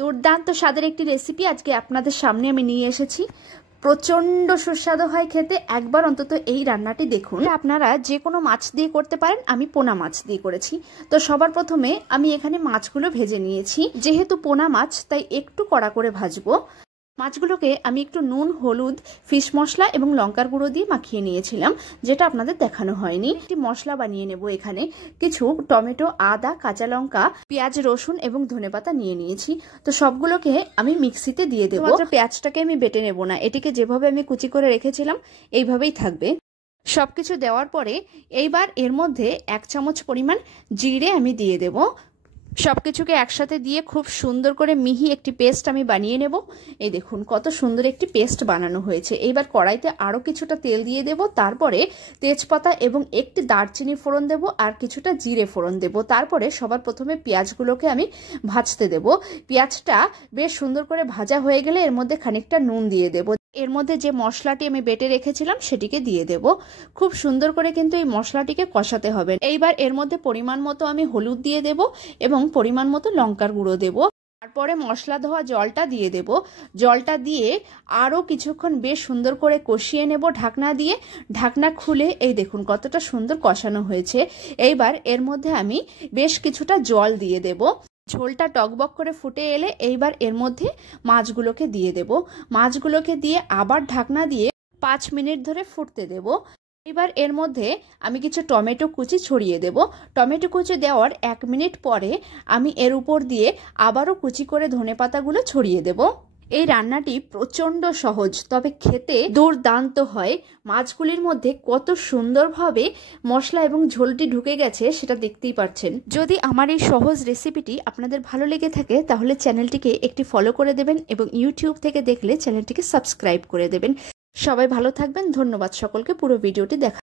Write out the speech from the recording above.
দুর্দান্ত স্বাদের একটি রেসিপি আজকে আপনাদের সামনে আমি নিয়ে এসেছি। প্রচন্ড সুস্বাদু হয় খেতে, একবার অন্তত এই রান্নাটি দেখুন। আপনারা যে কোনো মাছ দিয়ে করতে পারেন, আমি পোনা মাছ দিয়ে করেছি। তো সবার প্রথমে আমি এখানে মাছগুলো ভেজে নিয়েছি। যেহেতু পোনা মাছ তাই একটু কড়া করে ভাজবো। মাছগুলোকে আমি একটু নুন, হলুদ, ফিশ মশলা এবং লঙ্কার গুঁড়ো দিয়ে মাখিয়ে নিয়েছিলাম, যেটা আপনাদের দেখানো হয়নি। একটি মশলা বানিয়ে নেব। এখানে কিছু টমেটো, আদা, কাঁচা লঙ্কা, পেঁয়াজ, রসুন এবং ধনেপাতা নিয়ে নিয়েছি। তো সবগুলোকে আমি মিক্সিতে দিয়ে দেবো। পেঁয়াজটাকে আমি বেটে নেব না, এটিকে যেভাবে আমি কুচি করে রেখেছিলাম এইভাবেই থাকবে। সবকিছু দেওয়ার পরে এইবার এর মধ্যে 1 চামচ পরিমাণ জিরে আমি দিয়ে দেব। সবকিছুকে একসাথে দিয়ে খুব সুন্দর করে মিহি একটি পেস্ট আমি বানিয়ে নেব। এই দেখুন কত সুন্দর একটি পেস্ট বানানো হয়েছে। এইবার কড়াইতে আরও কিছুটা তেল দিয়ে দেব, তারপরে তেজপাতা এবং একটি দারচিনি ফোড়ন দেব আর কিছুটা জিরে ফোড়ন দেব। তারপরে সবার প্রথমে পেঁয়াজগুলোকে আমি ভাজতে দেব। পেঁয়াজটা বেশ সুন্দর করে ভাজা হয়ে গেলে এর মধ্যে খানিকটা নুন দিয়ে দেব। এর মধ্যে যে মশলাটি আমি বেটে রেখেছিলাম সেটিকে দিয়ে দেব। খুব সুন্দর করে কিন্তু এই মশলাটিকে কষাতে হবে। এইবার এর মধ্যে পরিমাণ মতো আমি হলুদ দিয়ে দেব এবং পরিমাণ মতো লঙ্কার গুঁড়ো দেব। তারপরে মশলা ধোয়া জলটা দিয়ে দেব। জলটা দিয়ে আরও কিছুক্ষণ বেশ সুন্দর করে কষিয়ে নেব ঢাকনা দিয়ে। ঢাকনা খুলে এই দেখুন কতটা সুন্দর কষানো হয়েছে। এইবার এর মধ্যে আমি বেশ কিছুটা জল দিয়ে দেব। ঝোলটা টকবক করে ফুটে এলে এইবার এর মধ্যে মাছগুলোকে দিয়ে দেব। মাছগুলোকে দিয়ে আবার ঢাকনা দিয়ে 5 মিনিট ধরে ফুটতে দেব। এবার এর মধ্যে আমি কিছু টমেটো কুচি ছড়িয়ে দেব। টমেটো কুচি দেওয়ার 1 মিনিট পরে আমি এর উপর দিয়ে আবারও কুচি করে ধনেপাতাগুলো ছড়িয়ে দেব। এই রান্নাটি প্রচণ্ড সহজ, তবে খেতে দুর্দান্ত হয়। মাছগুলির মধ্যে কত সুন্দরভাবে মশলা এবং ঝোলটি ঢুকে গেছে সেটা দেখতেই পাচ্ছেন। যদি আমার এই সহজ রেসিপিটি আপনাদের ভালো লেগে থাকে তাহলে চ্যানেলটিকে একটি ফলো করে দেবেন এবং ইউটিউব থেকে দেখলে চ্যানেলটিকে সাবস্ক্রাইব করে দেবেন। সবাই ভালো থাকবেন। ধন্যবাদ সকলকে পুরো ভিডিওটি দেখা।